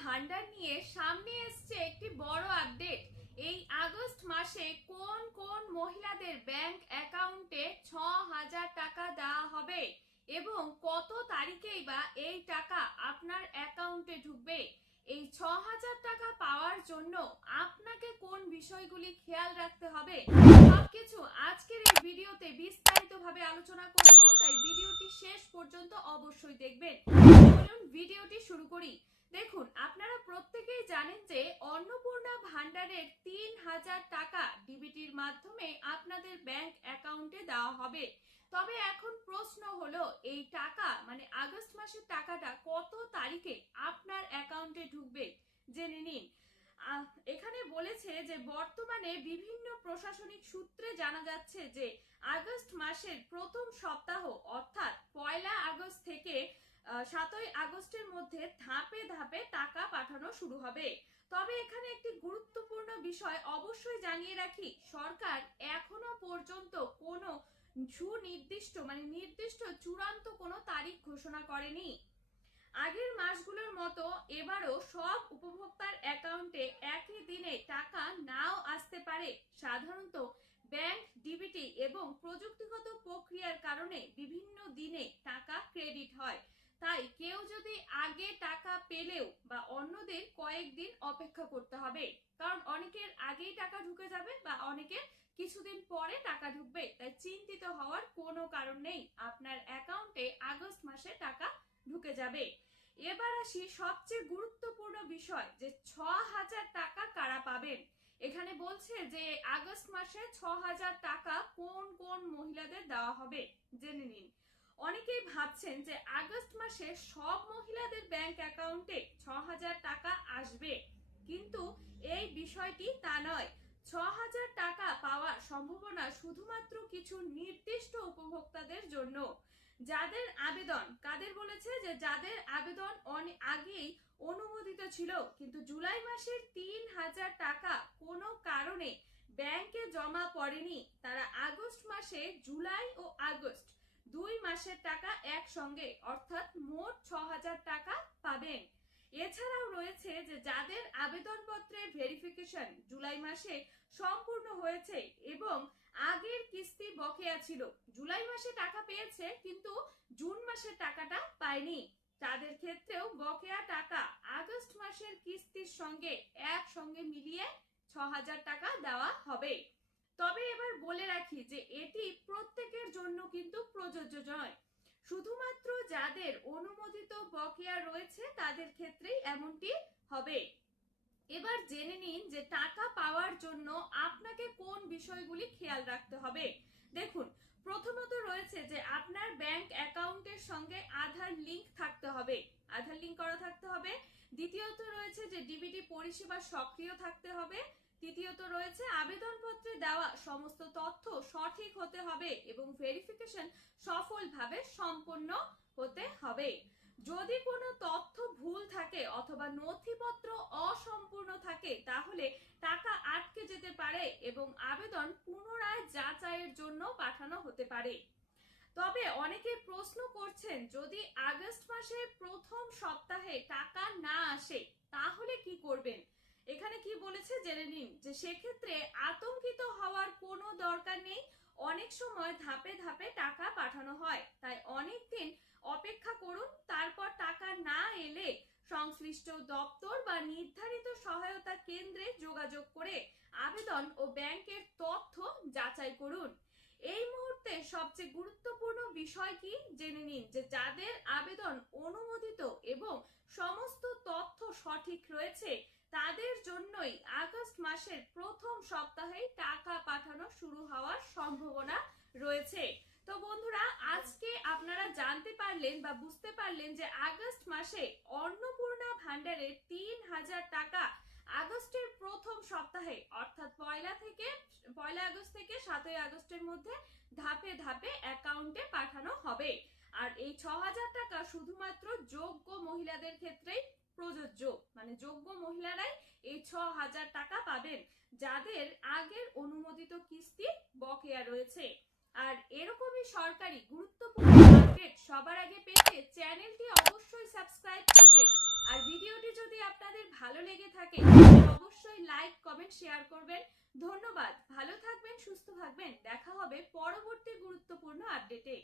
ভান্ডার নিয়ে সামনে এসছে একটি বড় আপডেট। এই আগস্ট মাসে কোন কোন মহিলাদের ব্যাংক অ্যাকাউন্টে ৬,০০০ টাকা দেওয়া হবে এবং কত তারিখেই বা এই টাকা আপনার অ্যাকাউন্টে ঢুকবে। এই ৬,০০০ টাকা পাওয়ার জন্য আপনাকে কোন বিষয়গুলি খেয়াল রাখতে হবে সবকিছু আজকের এই ভিডিওতে বিস্তারিতভাবে আলোচনা করব, তাই ভিডিওটি শেষ পর্যন্ত অবশ্যই দেখবেন। চলুন ভিডিওটি শুরু করি। দেখুন, আপনারা প্রত্যেকেই জানেন যে অন্নপূর্ণা ভান্ডারের ৩,০০০ টাকা ডিবিটির মাধ্যমে আপনাদের ব্যাংক অ্যাকাউন্টে দেওয়া হবে। তবে এখন প্রশ্ন হলো, এই টাকা মানে আগস্ট মাসের টাকাটা কত তারিখে আপনার অ্যাকাউন্টে ঢুকবে জেনে নিন। এখানে বলেছে যে বর্তমানে বিভিন্ন প্রশাসনিক সূত্রে জানা যাচ্ছে যে আগস্ট মাসের প্রথম সপ্তাহ অর্থাৎ ১লা আগস্ট থেকে ৭ই আগস্টের মধ্যে ধাপে ধাপে টাকা পাঠানো শুরু হবে। তবে এখানে একটি গুরুত্বপূর্ণ বিষয় অবশ্যই জানিয়ে রাখি, সরকার এখনো পর্যন্ত কোনো নির্দিষ্ট চূড়ান্ত কোনো তারিখ ঘোষণা করেনি। আগের মাসগুলোর মতো এবারও সব উপভোক্তার অ্যাকাউন্টে একই দিনে টাকা নাও আসতে পারে। সাধারণত ব্যাংক ডিবিটি এবং প্রযুক্তিগত প্রক্রিয়ার কারণে বিভিন্ন দিনে টাকা ক্রেডিট হয়, তাই কেউ যদি আগে টাকা পেলেও বা অন্যদের কয়েকদিন অপেক্ষা করতে হবে, কারণ অনেকের আগেই টাকা ঢুকে যাবে বা অনেকের কিছুদিন পরে টাকা ঢুকবে। তাই চিন্তিত হওয়ার কোনো কারণ নেই, আপনার অ্যাকাউন্টে আগস্ট মাসে টাকা ঢুকে যাবে। এবার আসি সবচেয়ে গুরুত্বপূর্ণ বিষয়, যে ৬,০০০ টাকা কারা পাবেন। এখানে বলছে যে আগস্ট মাসে ৬,০০০ টাকা কোন কোন মহিলাদের দেওয়া হবে জেনে নিন। অনেকেই ভাবছেন যে আগস্ট মাসে সব মহিলাদের ব্যাংক অ্যাকাউন্টে ৬,০০০ টাকা আসবে, কিন্তু এই বিষয়টি তা নয়। ৬,০০০ টাকা পাওয়ার সম্ভাবনা শুধুমাত্র কিছু নির্দিষ্ট উপভোক্তাদের জন্য, যাদের আবেদন কাদের বলেছে যে যাদের আবেদন অনেক আগেই অনুমোদিত ছিল কিন্তু জুলাই মাসের ৩,০০০ টাকা কোনো কারণে ব্যাংকে জমা পড়েনি, তারা আগস্ট মাসে জুলাই ও আগস্ট ২ মাসের টাকা একসঙ্গে অর্থাৎ মোট ৬,০০০ টাকা পাবেন। এছাড়াও রয়েছে যে যাদের আবেদনপত্রের ভেরিফিকেশন জুলাই মাসে সম্পূর্ণ হয়েছে এবং আগের কিস্তি বকেয়া ছিল, জুলাই মাসে টাকা পেয়েছে কিন্তু জুন মাসের টাকাটা পায়নি, তাদের ক্ষেত্রেও বকেয়া টাকা আগস্ট মাসের কিস্তির সঙ্গে একসঙ্গে মিলিয়ে ৬,০০০ টাকা দেওয়া হবে। তবে এবার বলে রাখি যে এটি প্রত্যেকের জন্য কিন্তু প্রযোজ্য নয়, শুধুমাত্র যাদের অনুমোদিত বকেয়া রয়েছে তাদের ক্ষেত্রেই এমনটি হবে। এবার জেনে নিন যে টাকা পাওয়ার জন্য আপনাকে কোন বিষয়গুলি খেয়াল রাখতে হবে। দেখুন, প্রথমত রয়েছে যে আপনার ব্যাংক অ্যাকাউন্টের সঙ্গে আধার লিংক থাকতে হবে, আধার লিংক করা থাকতে হবে। দ্বিতীয়ত রয়েছে যে ডিবিটি পরিষেবা সক্রিয় থাকতে হবে। তৃতীয়ত রয়েছে আবেদনপত্রে দেওয়া সমস্ত তথ্য সঠিক হতে হবে এবং ভেরিফিকেশন সফলভাবে সম্পন্ন হতে হবে। যদি কোনো তথ্য ভুল থাকে অথবা নথিপত্র অসম্পূর্ণ থাকে তাহলে টাকা আটকে যেতে পারে এবং আবেদন পুনরায় যাচাইয়ের জন্য পাঠানো হতে পারে। তবে অনেকে প্রশ্ন করছেন, যদি আগস্ট মাসের প্রথম সপ্তাহে টাকা না আসে তাহলে কি করবেন। এখানে কি বলেছে জেনে নিন, যে সেক্ষেত্রে আতঙ্কিত হওয়ার কোনো দরকার নেই। অনেক সময় ধাপে ধাপে টাকা পাঠানো হয়, তাই অনেক দিন অপেক্ষা করুন। তারপর টাকা না এলে সংশ্লিষ্ট দপ্তর বা নির্ধারিত সহায়তা কেন্দ্রে যোগাযোগ করে আবেদন ও ব্যাংকের তথ্য যাচাই করুন। এই মুহূর্তে সবচেয়ে গুরুত্বপূর্ণ বিষয় কি জেনে নিন, যে যাদের আবেদন অনুমোদিত এবং সমস্ত তথ্য সঠিক রয়েছে তাদের জন্যই আগস্ট মাসের প্রথম সপ্তাহে টাকা পাঠানো শুরু হওয়ার সম্ভাবনা রয়েছে। তো বন্ধুরা, আজকে আপনারা জানতে পারলেন বা বুঝতে পারলেন যে আগস্ট মাসে অন্নপূর্ণা ভান্ডারের ৩,০০০ টাকা আগস্টের প্রথম সপ্তাহে অর্থাৎ ১লা আগস্ট থেকে ৭ই আগস্টের মধ্যে ধাপে ধাপে অ্যাকাউন্টে পাঠানো হবে। আর এই ৬,০০০ টাকা শুধুমাত্র যোগ্য মহিলাদের ক্ষেত্রেই প্রযোজ্য, মানে যোগ্য মহিলারাই এই ৬,০০০ টাকা পাবেন যাদের আগের অনুমোদিত কিস্তি বকেয়া রয়েছে। আর এরকমই সরকারি গুরুত্বপূর্ণ আপডেট সবার আগে পেতে চ্যানেলটি অবশ্যই সাবস্ক্রাইব করবেন। আর ভিডিওটি যদি আপনার ভালো লেগে থাকে তাহলে অবশ্যই লাইক, কমেন্ট, শেয়ার করবেন। ধন্যবাদ। ভালো থাকবেন, সুস্থ থাকবেন। দেখা হবে পরবর্তী গুরুত্বপূর্ণ আপডেটে।